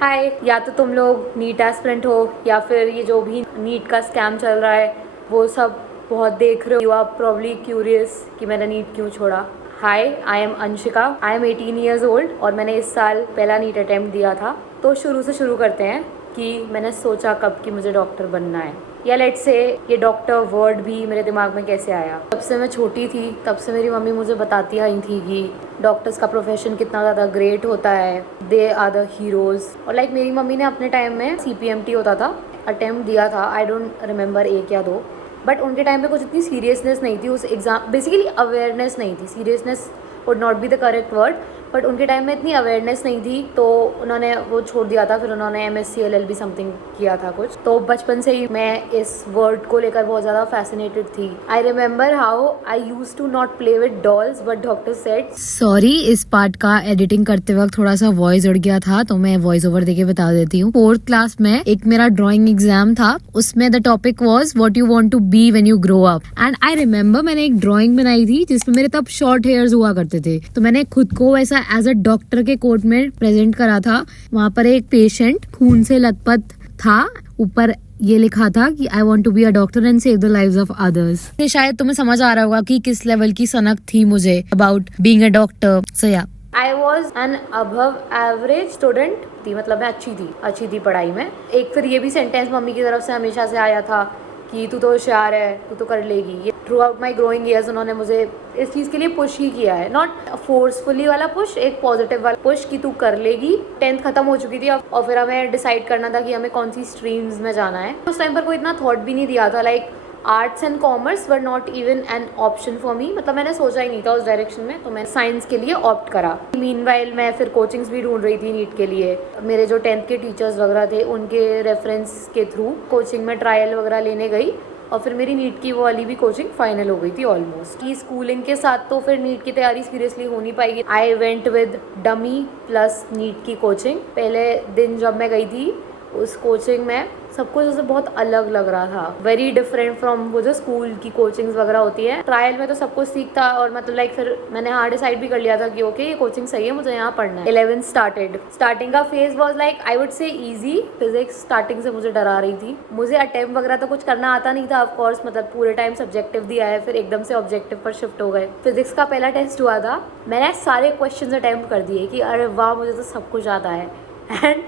हाय, या तो तुम लोग नीट एस्पिरेंट हो या फिर ये जो भी नीट का स्कैम चल रहा है वो सब बहुत देख रहे हो। यू आर प्रॉब्ली क्यूरियस कि मैंने नीट क्यों छोड़ा। Hi, I am Anshika, I am 18 years old और मैंने इस साल पहला नीट अटेम्प्ट दिया था। तो शुरू से शुरू करते हैं कि मैंने सोचा कब कि मुझे डॉक्टर बनना है, या लेट्स से ये डॉक्टर वर्ड भी मेरे दिमाग में कैसे आया। तब से मैं छोटी थी, तब से मेरी मम्मी मुझे बताती आई थी कि डॉक्टर्स का प्रोफेशन कितना ज़्यादा ग्रेट होता है, दे आर द हीरोज़। और लाइक मेरी मम्मी ने अपने टाइम में CPMT होता था, अटेम्प्ट दिया था, आई डोंट रिमेंबर 1 या 2, बट उनके टाइम पे कुछ इतनी सीरियसनेस नहीं थी उस एग्ज़ाम, बेसिकली अवेयरनेस नहीं थी। Seriousness would not be the correct word, but उनके टाइम में इतनी अवेयरनेस नहीं थी तो उन्होंने वो छोड़ दिया था। फिर उन्होंने MSc LLB समथिंग किया था कुछ। तो बचपन से ही मैं इस वर्ड को लेकर बहुत ज़्यादा फैसिनेटेड थी। I remember how I use to not play with dolls but doctor said sorry, इस पार्ट का एडिटिंग करते वक्त थोड़ा सा वॉइस उड़ गया था तो मैं वॉइस ओवर देके बता देती हूँ। 4th क्लास में एक मेरा ड्राइंग एग्जाम था, उसमें the topic was what you want to be when you grow up. And I remember मैंने एक ड्राइंग बनाई थी जिसमें मेरे तब शॉर्ट हेयर्स हुआ करते थे, तो मैंने खुद को ऐसा एज अ डॉक्टर के कोट में प्रेजेंट करा था। वहाँ पर एक पेशेंट खून से लथपथ था, ऊपर ये लिखा था कि I want to be a doctor and save the lives of others. शायद तुम्हें समझ आ रहा होगा कि किस लेवल की सनक थी मुझे अबाउट बीइंग अ डॉक्टर। सो या, I was an above average student थी, मतलब मैं अच्छी थी पढ़ाई में। एक फिर ये भी सेंटेंस मम्मी की तरफ से हमेशा से आया था कि तू तो होशियार है, तू तो कर लेगी। ये through out my growing years उन्होंने मुझे इस चीज़ के लिए पुश ही किया है, नॉट फोर्सफुली वाला पुश, एक पॉजिटिव वाला पुश कि तू कर लेगी। 10th खत्म हो चुकी थी और फिर हमें डिसाइड करना था कि हमें कौन सी स्ट्रीम्स में जाना है। उस टाइम पर कोई इतना थॉट भी नहीं दिया था, like arts and commerce were not even an option for me, मतलब मैंने सोचा ही नहीं था उस डायरेक्शन में, तो मैं साइंस के लिए ऑप्ट करा। मीनवाइल मैं फिर कोचिंग्स भी ढूंढ रही थी नीट के लिए। मेरे जो 10th के टीचर्स वगैरह थे उनके रेफरेंस के थ्रू कोचिंग में ट्रायल वगैरह लेने गई और फिर मेरी नीट की वो वाली भी कोचिंग फाइनल हो गई थी ऑलमोस्ट। की स्कूलिंग के साथ तो फिर नीट की तैयारी सीरियसली हो नहीं पाएगी। I went with dummy plus NEET की कोचिंग। पहले दिन जब मैं गई थी उस कोचिंग में सब कुछ जैसे बहुत अलग लग रहा था, वेरी डिफरेंट फ्रॉम वो जो स्कूल की कोचिंग्स वगैरह होती है। ट्रायल में तो सब कुछ सीख था और मतलब लाइक फिर मैंने डिसाइड भी कर लिया था कि ओके ये कोचिंग सही है, मुझे यहाँ पढ़ना है। 11th स्टार्टिंग का phase was like I would say easy. Physics starting से मुझे डरा रही थी। मुझे अटेम्प्ट वगैरह तो कुछ करना आता नहीं था ऑफकोर्स, मतलब पूरे टाइम सब्जेक्टिव दिया है, फिर एकदम से ऑब्जेक्टिव पर शिफ्ट हो गए। फिजिक्स का पहला टेस्ट हुआ था, मैंने सारे क्वेश्चन अटेम्प्ट कर दिए कि अरे वाह मुझे तो सब कुछ आता है। एंड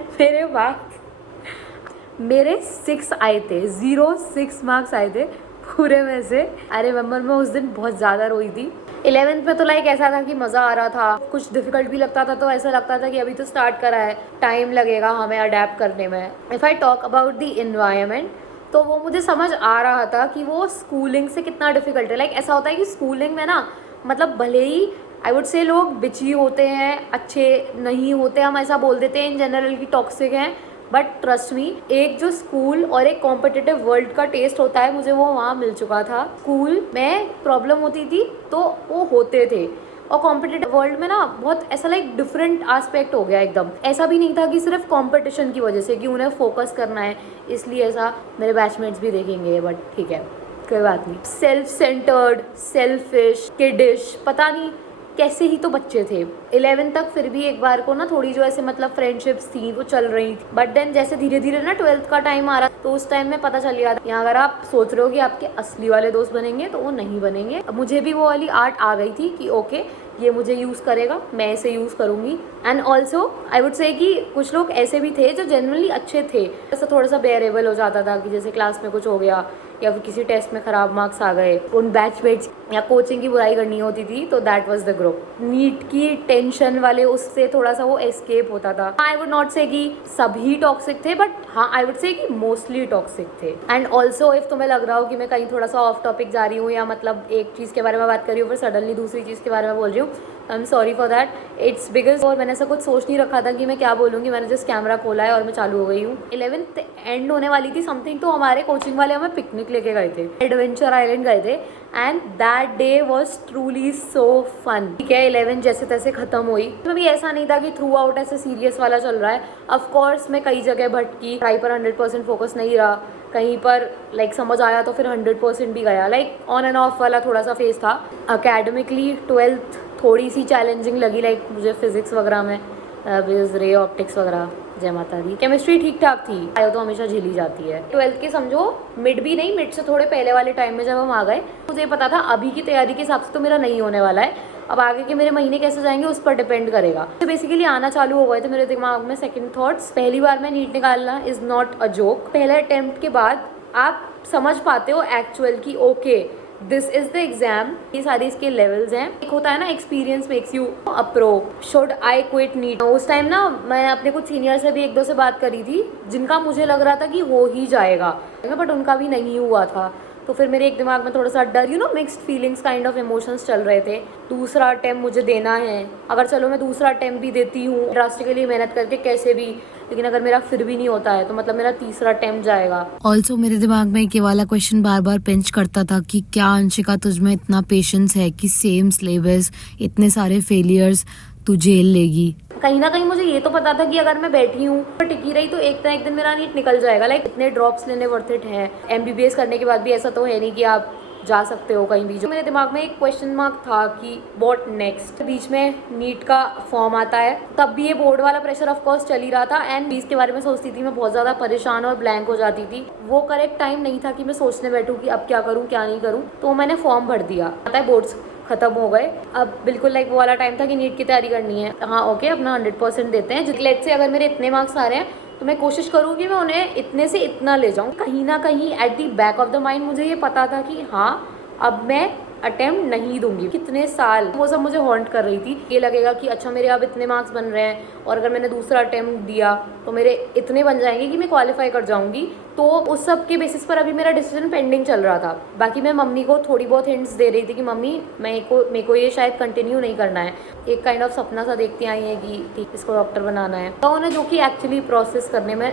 मेरे 6 आए थे, 6 मार्क्स आए थे पूरे में से। आई रिमेंबर मैं उस दिन बहुत ज़्यादा रोई थी। 11th में तो लाइक ऐसा था कि मज़ा आ रहा था, कुछ डिफिकल्ट भी लगता था तो ऐसा लगता था कि अभी तो स्टार्ट करा है, टाइम लगेगा हमें अडेप्ट करने में। If I talk about the environment तो वो मुझे समझ आ रहा था कि वो स्कूलिंग से कितना डिफिकल्ट है। लाइक ऐसा होता है कि स्कूलिंग में ना, मतलब भले ही आई वुड से लोग बिची होते हैं, अच्छे नहीं होते, हम ऐसा बोल देते हैं इन जनरल की टॉक्सिक हैं, बट ट्रस्ट मी एक जो स्कूल और एक कॉम्पिटिटिव वर्ल्ड का टेस्ट होता है मुझे वो वहाँ मिल चुका था। स्कूल में प्रॉब्लम होती थी तो वो होते थे, और कॉम्पिटिटिव वर्ल्ड में ना बहुत ऐसा लाइक डिफरेंट एस्पेक्ट हो गया एकदम। ऐसा भी नहीं था कि सिर्फ कंपटीशन की वजह से कि उन्हें फोकस करना है इसलिए ऐसा, मेरे बैचमेट्स भी देखेंगे बट ठीक है कोई बात नहीं। सेल्फ सेंटर्ड, सेल्फिश, किडिश, पता नहीं कैसे ही तो बच्चे थे। 11th तक फिर भी एक बार को ना थोड़ी जो ऐसे मतलब फ्रेंडशिप्स थी वो चल रही थी, बट देन जैसे धीरे धीरे ना 12th का टाइम आ रहा तो उस टाइम में पता चल गया यहाँ अगर आप सोच रहे हो कि आपके असली वाले दोस्त बनेंगे तो वो नहीं बनेंगे। मुझे भी वो वाली आर्ट आ गई थी कि ओके ये मुझे यूज़ करेगा, मैं इसे यूज़ करूँगी। And also I would say कि कुछ लोग ऐसे भी थे जो जनरली अच्छे थे, ऐसा थोड़ा सा बेयरेबल हो जाता था कि जैसे क्लास में कुछ हो गया या फिर किसी टेस्ट में ख़राब मार्क्स आ गए, उन बैचमेट्स या कोचिंग की बुराई करनी होती थी तो that was the group. NEET की टेंशन वाले उससे थोड़ा सा वो एस्केप होता था। आई वुड नॉट से कि सभी टॉक्सिक थे, बट हाँ आई वुड से कि मोस्टली टॉक्सिक थे। एंड ऑल्सो इफ तुम्हें लग रहा हो कि मैं कहीं थोड़ा सा ऑफ टॉपिक जा रही हूँ या मतलब एक चीज़ के बारे में बात कर रही हूँ फिर सडनली दूसरी चीज़ के बारे में बोल रही हूँ, I am sorry for that. It's because और मैंने ऐसा कुछ सोच नहीं रखा था कि मैं क्या बोलूँगी, मैंने जस्ट कैमरा खोला है और मैं चालू हो गई हूँ। 11th एंड होने वाली थी समथिंग, तो हमारे कोचिंग वाले हमें पिकनिक लेके गए थे, एडवेंचर आइलैंड गए थे, and that day was truly so fun. ठीक है 11th जैसे तैसे खत्म हुई, तो भी ऐसा नहीं था कि थ्रू आउट ऐसे सीरियस वाला चल रहा है। ऑफकोर्स मैं कई जगह भटकी, पढ़ाई पर 100% फोकस नहीं रहा, कहीं पर लाइक समझ आया तो फिर 100% भी गया, लाइक ऑन एंड ऑफ वाला थोड़ा सा फेज था। अकेडमिकली 12th थोड़ी सी चैलेंजिंग लगी, लाइक मुझे फिजिक्स वगैरह में बिकॉज रे ऑप्टिक्स वगैरह, जय माता दी। केमिस्ट्री ठीक ठाक थी, आयो तो हमेशा झेली जाती है। 12th के समझो मिड भी नहीं, मिड से थोड़े पहले वाले टाइम में जब हम आ गए, मुझे पता था अभी की तैयारी के हिसाब से तो मेरा नहीं होने वाला है, अब आगे के मेरे महीने कैसे जाएंगे उस पर डिपेंड करेगा। तो बेसिकली आना चालू हो गए थे मेरे दिमाग में सेकंड थॉट्स। पहली बार में नीट निकालना इज नॉट अ जोक। पहले अटेम्प्ट के बाद आप समझ पाते हो एक्चुअल की okay this is the exam, ये सारी इसके लेवल्स हैं। एक होता है ना experience makes you a pro. Should I quit NEET? उस टाइम ना मैं अपने कुछ सीनियर से भी एक दो से बात करी थी जिनका मुझे लग रहा था कि हो ही जाएगा, बट उनका भी नहीं हुआ था। तो फिर मेरे एक दिमाग में थोड़ा सा डर, mixed feelings kind of emotions चल रहे थे। दूसरा अटेम्प्ट मुझे देना है, अगर चलो मैं दूसरा अटेम्प्ट भी देती हूँ ड्रास्टिकली मेहनत करके कैसे भी, लेकिन अगर मेरा फिर भी नहीं होता है तो मतलब मेरा तीसरा अटेम्प्ट जाएगा। ऑल्सो मेरे दिमाग में ये वाला क्वेश्चन बार बार पिंच करता था कि क्या अंशिका तुझमें इतना पेशेंस है कि सेम सिलेबस, इतने सारे फेलियर्स तू झेल लेगी? कहीं ना कहीं मुझे ये तो पता था कि अगर मैं बैठी हूँ और टिकी रही तो एक ना एक दिन मेरा नीट निकल जाएगा। लाइक इतने ड्रॉप्स लेने वर्थ इट है। MBBS करने के बाद भी ऐसा तो है नहीं कि आप जा सकते हो कहीं भी। जो मेरे दिमाग में एक क्वेश्चन मार्क था कि व्हाट नेक्स्ट। बीच में नीट का फॉर्म आता है, तब भी ये बोर्ड वाला प्रेशर ऑफ कोर्स चल ही रहा था एंड इसके बारे में सोचती थी मैं बहुत ज़्यादा परेशान और ब्लैंक हो जाती थी। वो करेक्ट टाइम नहीं था कि मैं सोचने बैठूँ कि अब क्या करूँ क्या नहीं करूँ, तो मैंने फॉर्म भर दिया। पता है बोर्ड्स खत्म हो गए, अब बिल्कुल लाइक वो वाला टाइम था कि नीट की तैयारी करनी है। हाँ ओके, अपना 100% देते हैं। लेट्स से अगर मेरे इतने मार्क्स आ रहे हैं तो मैं कोशिश करूँगी मैं उन्हें इतने से इतना ले जाऊँ। कहीं ना कहीं at the back of the mind मुझे ये पता था कि हाँ अब मैं अटेम्प्ट नहीं दूंगी। कितने साल वो सब मुझे हॉन्ट कर रही थी। ये लगेगा कि अच्छा मेरे अब इतने मार्क्स बन रहे हैं और अगर मैंने दूसरा अटेम्प्ट दिया तो मेरे इतने बन जाएंगे कि मैं क्वालिफाई कर जाऊंगी। तो उस सब के बेसिस पर अभी मेरा डिसीजन पेंडिंग चल रहा था। बाकी मैं मम्मी को थोड़ी बहुत हिंट्स दे रही थी कि मम्मी मेरे को ये शायद कंटिन्यू नहीं करना है। एक काइंड ऑफ सपना सा देखती आई है कि ठीक इसको डॉक्टर बनाना है, तो उन्हें जो कि एक्चुअली प्रोसेस करने में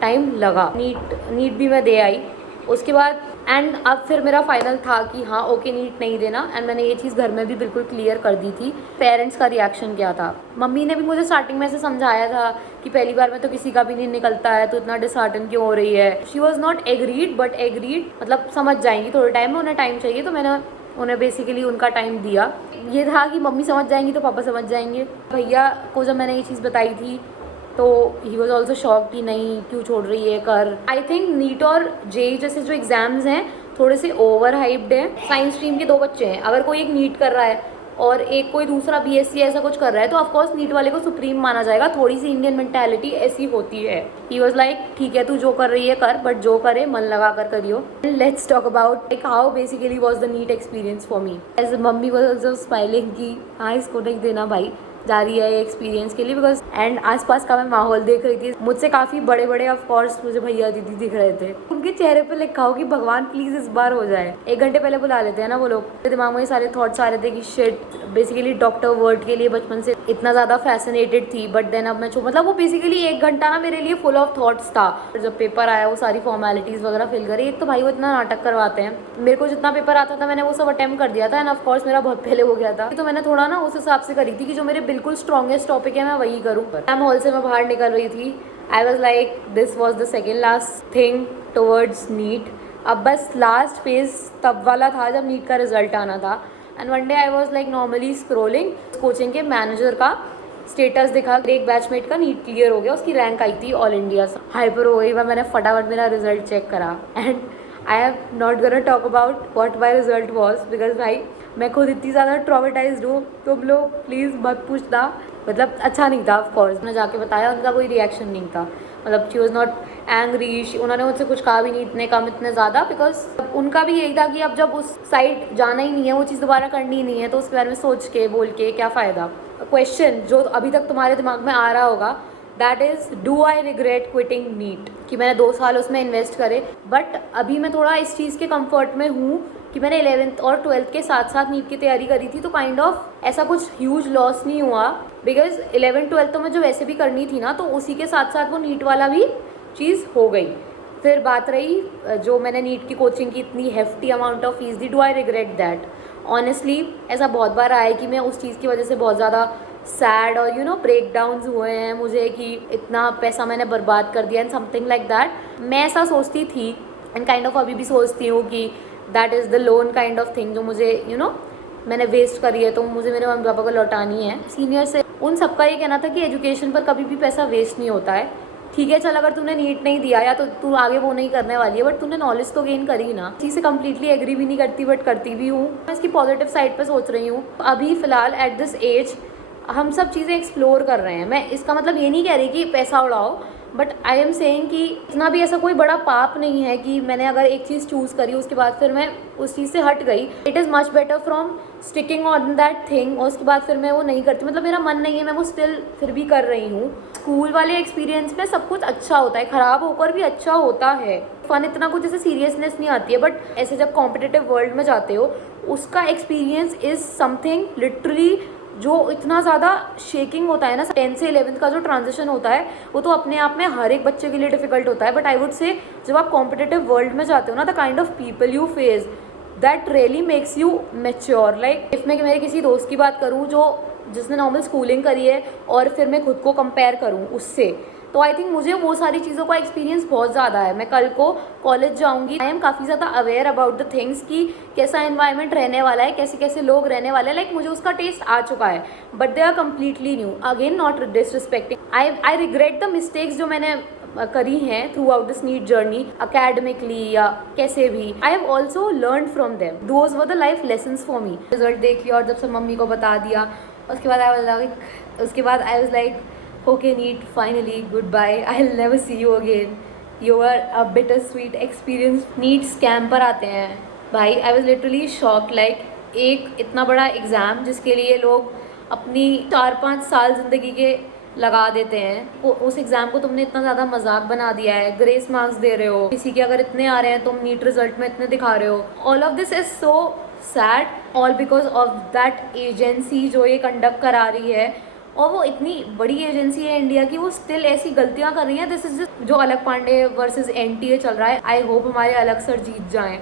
टाइम लगा। नीट भी मैं दे आई उसके बाद एंड अब फिर मेरा फाइनल था कि हाँ ओके नीट नहीं देना। एंड मैंने ये चीज़ घर में भी बिल्कुल क्लियर कर दी थी। पेरेंट्स का रिएक्शन क्या था, मम्मी ने भी मुझे स्टार्टिंग में से समझाया था कि पहली बार में तो किसी का भी नहीं निकलता है तो इतना डिसहार्टन क्यों हो रही है। She was not agreed but agreed, मतलब समझ जाएंगी थोड़े टाइम में, उन्हें टाइम चाहिए। तो मैंने उन्हें बेसिकली उनका टाइम दिया। ये था कि मम्मी समझ जाएंगी तो पापा समझ जाएंगे। भैया को जब मैंने ये चीज़ बताई थी तो ही वॉज ऑल्सो शॉक कि नहीं क्यों छोड़ रही है कर। आई थिंक नीट और जेई जैसे जो एग्जाम्स हैं थोड़े से ओवर हाइप्ड हैं। साइंस स्ट्रीम के दो बच्चे हैं, अगर कोई एक नीट कर रहा है और एक कोई दूसरा BSc ऐसा कुछ कर रहा है तो ऑफकोर्स नीट वाले को सुप्रीम माना जाएगा। थोड़ी सी इंडियन मेंटालिटी ऐसी होती है। ही वॉज लाइक ठीक है तू जो कर रही है कर, बट जो करे मन लगा कर करियो। Let's talk about like how basically was the NEET experience for me. As mummy was also smiling कि हाँ इसको नहीं देना भाई, जा रही है ये एक्सपीरियंस के लिए। बिकॉज एंड आसपास का मैं माहौल देख रही थी, मुझसे काफ़ी बड़े बड़े ऑफ कोर्स मुझे भैया दीदी दिख रहे थे। उनके चेहरे पे लिखा हो कि भगवान प्लीज इस बार हो जाए। 1 घंटे पहले बुला लेते हैं ना वो लोग। मेरे दिमाग में ये सारे थॉट्स आ रहे थे कि शिट बेसिकली डॉक्टर वर्ड के लिए बचपन से इतना ज़्यादा फैसिनेटेड थी, बट देन अब मैं मतलब वो बेसिकली 1 घंटा ना मेरे लिए फुल ऑफ थॉट्स था। जब पेपर आया वो सारी फॉर्मेलिटीज़ वगैरह फिल करी। एक तो भाई वो इतना नाटक करवाते हैं, मेरे को जितना पेपर आता था मैंने वो सब अटेम्प्ट कर दिया था एंड ऑफकोर्स मेरा बहुत पहले हो गया था। तो मैंने थोड़ा ना उस हिसाब से करी थी कि जो मेरे बिल्कुल स्ट्रॉन्गेस्ट टॉपिक है मैं वही करूँ। एग्जाम हॉल से मैं बाहर निकल रही थी, I was like this was the second last thing towards NEET. अब बस लास्ट फेज तब वाला था जब नीट का रिजल्ट आना था। And one day I was like normally scrolling, coaching के मैनेजर का स्टेटस दिखा, एक बैचमेट का नीट क्लियर हो गया, उसकी रैंक आई थी ऑल इंडिया से। हाइपर हो गई मैंने फटाफट मेरा रिजल्ट चेक करा and I have not gonna talk about what my result was because भाई मैं खुद इतनी ज़्यादा ट्रॉमेटाइज्ड हूँ, तुम लोग प्लीज़ मत पूछना। मतलब अच्छा नहीं था ऑफकोर्स। मैंने जाके बताया, उनका कोई रिएक्शन नहीं था। मतलब शी वॉज नॉट एंग्री, उन्होंने मुझसे कुछ कहा भी नहीं इतने कम इतने ज़्यादा, बिकॉज उनका भी यही था कि अब जब उस साइड जाना ही नहीं है, वो चीज़ दोबारा करनी ही नहीं है, तो उसके बारे में सोच के बोल के क्या फ़ायदा। क्वेश्चन जो अभी तक तुम्हारे दिमाग में आ रहा होगा that is do I regret quitting NEET, कि मैंने 2 साल उसमें इन्वेस्ट करे। बट अभी मैं थोड़ा इस चीज़ के कंफर्ट में हूँ कि मैंने 11th और 12th के साथ साथ नीट की तैयारी करी थी, तो काइंड ऑफ ऐसा कुछ ह्यूज लॉस नहीं हुआ। बिकॉज 11th 12th तो मैं जो वैसे भी करनी थी ना, तो उसी के साथ साथ वो नीट वाला भी चीज़ हो गई। फिर बात रही जो मैंने नीट की कोचिंग की इतनी hefty amount of fees the, do I regret that? Honestly ऐसा बहुत बार आया कि मैं उस चीज़ की वजह से बहुत ज़्यादा सैड और ब्रेक डाउन्स हुए हैं मुझे कि इतना पैसा मैंने बर्बाद कर दिया एंड समथिंग लाइक दैट। मैं ऐसा सोचती थी एंड काइंड ऑफ अभी भी सोचती हूँ कि that is the loan kind of thing जो मुझे मैंने वेस्ट करी है, तो मुझे मेरे मम्मी पापा को लौटानी है। सीनियर से उन सबका ये कहना था कि एजुकेशन पर कभी भी पैसा वेस्ट नहीं होता है। ठीक है, चल अगर तूने नीट नहीं दिया या तो तू आगे वो नहीं करने वाली है, बट तूने नॉलेज तो गेन करी ना। चीज़ से कम्प्लीटली एग्री भी नहीं करती बट करती भी हूँ। मैं इसकी पॉजिटिव साइड पे सोच रही हूँ। अभी फ़िलहाल एट दिस एज हम सब चीज़ें एक्सप्लोर कर रहे हैं। मैं इसका मतलब ये नहीं कह रही कि पैसा उड़ाओ, बट आई एम सेइंग कि इतना भी ऐसा कोई बड़ा पाप नहीं है कि मैंने अगर एक चीज़ चूज़ करी उसके बाद फिर मैं उस चीज़ से हट गई। It is much better from sticking on that thing और उसके बाद फिर मैं वो नहीं करती। मतलब मेरा मन नहीं है, मैं वो स्टिल फिर भी कर रही हूँ। स्कूल वाले एक्सपीरियंस में सब कुछ अच्छा होता है, ख़राब होकर भी अच्छा होता है। फन इतना कुछ ऐसे सीरियसनेस नहीं आती है, बट ऐसे जब कॉम्पिटिटिव वर्ल्ड में जाते हो उसका एक्सपीरियंस इज़ समथिंग लिटरली जो इतना ज़्यादा शेकिंग होता है ना। 10 से 11th का जो ट्रांजिशन होता है वो तो अपने आप में हर एक बच्चे के लिए डिफ़िकल्ट होता है, बट आई वुड से जब आप कॉम्पिटिटिव वर्ल्ड में जाते हो ना, the kind of people you face that really makes you mature. Like if मैं मेरे किसी दोस्त की बात करूँ जिसने नॉर्मल स्कूलिंग करी है और फिर मैं खुद को कंपेयर करूँ उससे, तो आई थिंक मुझे वो सारी चीज़ों का एक्सपीरियंस बहुत ज़्यादा है। मैं कल को कॉलेज जाऊंगी, आई एम काफ़ी ज़्यादा अवेयर अबाउट द थिंग्स कि कैसा एनवायरनमेंट रहने वाला है, कैसे कैसे लोग रहने वाले हैं। लाइक मुझे उसका टेस्ट आ चुका है, but they are completely new. Again not disrespecting, I regret the mistakes जो मैंने करी हैं throughout this NEET journey, academically या कैसे भी। I have also learn from them, those were the life lessons for me. Result देख लिया और जब से मम्मी को बता दिया उसके बाद I was like okay NEET, finally goodbye, I'll never see you again, you are a bittersweet experience। NEET scam पर आते हैं भाई, I was literally shocked। like एक इतना बड़ा एग्ज़ाम जिसके लिए लोग अपनी 4-5 साल ज़िंदगी के लगा देते हैं, उस एग्ज़ाम को तुमने इतना ज़्यादा मजाक बना दिया है। ग्रेस मार्क्स दे रहे हो, किसी के अगर इतने आ रहे हैं तुम नीट रिजल्ट में इतने दिखा रहे हो। All of this is so sad, all because of that agency जो ये कंडक्ट करा रही है। और वो इतनी बड़ी एजेंसी है इंडिया की, वो स्टिल ऐसी गलतियां कर रही हैं। दिस इज जो अलग पांडे वर्सेस NTA चल रहा है, आई होप हमारे अलग सर जीत जाएं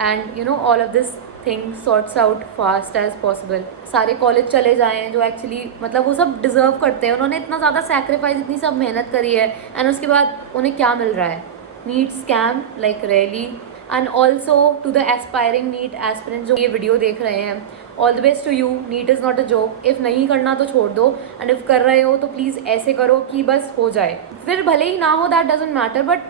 and you know all of this thing sorts out fast as possible. सारे कॉलेज चले जाएं जो एक्चुअली मतलब वो सब डिजर्व करते हैं। उन्होंने इतना ज़्यादा सेक्रीफाइस, इतनी सब मेहनत करी है एंड उसके बाद उन्हें क्या मिल रहा है? NEET scam, like really. And also to the aspiring NEET aspirant जो ये वीडियो देख रहे हैं, all the best to you. NEET is not a job. If नहीं करना तो छोड़ दो, एंड इफ़ कर रहे हो तो प्लीज़ ऐसे करो कि बस हो जाए। फिर भले ही ना हो, दैट डजंट मैटर, बट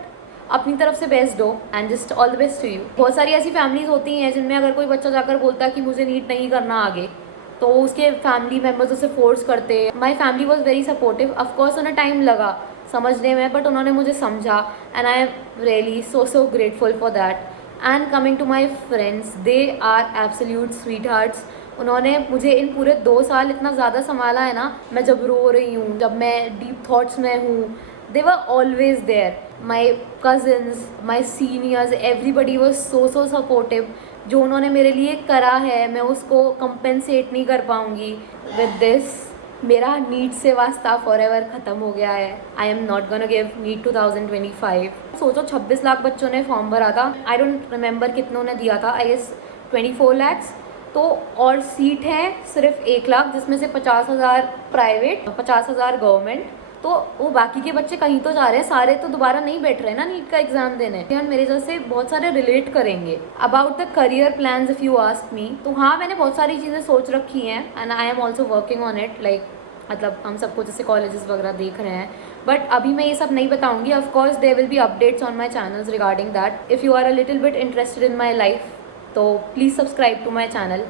अपनी तरफ से बेस्ट दो and just all the best to you. बहुत सारी ऐसी फैमिलीज होती हैं जिनमें अगर कोई बच्चा जाकर बोलता है कि मुझे नीट नहीं करना आगे, तो उसके फैमिली मेम्बर्स उसे फोर्स करते हैं। My family was very supportive. Of course उन्हें टाइम लगा समझने में, बट उन्होंने मुझे समझा and I am really so grateful for that. And coming to my friends, they are absolute sweethearts. उन्होंने मुझे इन पूरे 2 साल इतना ज़्यादा संभाला है ना। मैं जब रो रही हूँ, जब मैं डीप थॉट्स में हूँ, they were always there. My cousins, my seniors, everybody was so supportive. जो उन्होंने मेरे लिए करा है मैं उसको कंपेंसेट नहीं कर पाऊँगी। विद दिस मेरा नीट से वास्ता फॉर एवर ख़त्म हो गया है। I am not gonna give NEET 2025। सोचो 26 लाख बच्चों ने फॉर्म भरा था। आई डोंट रिमेंबर कितनों ने दिया था, आई गेस 24 lakhs। तो और सीट है सिर्फ 1 लाख, जिसमें से 50,000 प्राइवेट, 50,000 गवर्नमेंट। तो वो बाकी के बच्चे कहीं तो जा रहे हैं, सारे तो दोबारा नहीं बैठ रहे हैं ना नीट का एग्जाम देने। और मेरे जैसे बहुत सारे रिलेट करेंगे। About the career plans if you ask me, तो हाँ मैंने बहुत सारी चीज़ें सोच रखी हैं and I am also working on it. Like मतलब हम सबको जैसे कॉलेजेस वगैरह देख रहे हैं, बट अभी मैं ये सब नहीं बताऊंगी। Of course there will be updates on my channels regarding that. If you are a little bit interested in my life तो please subscribe to my channel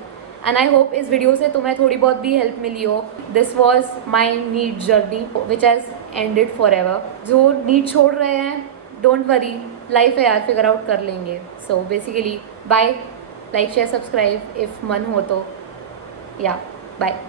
and I hope इस वीडियो से तुम्हें थोड़ी बहुत भी हेल्प मिली हो। This was my NEET journey which has ended forever. जो नीट छोड़ रहे हैं, डोंट वरी, लाइफ है यार, फिगर आउट कर लेंगे। So basically bye, like share subscribe if मन हो तो, या बाय।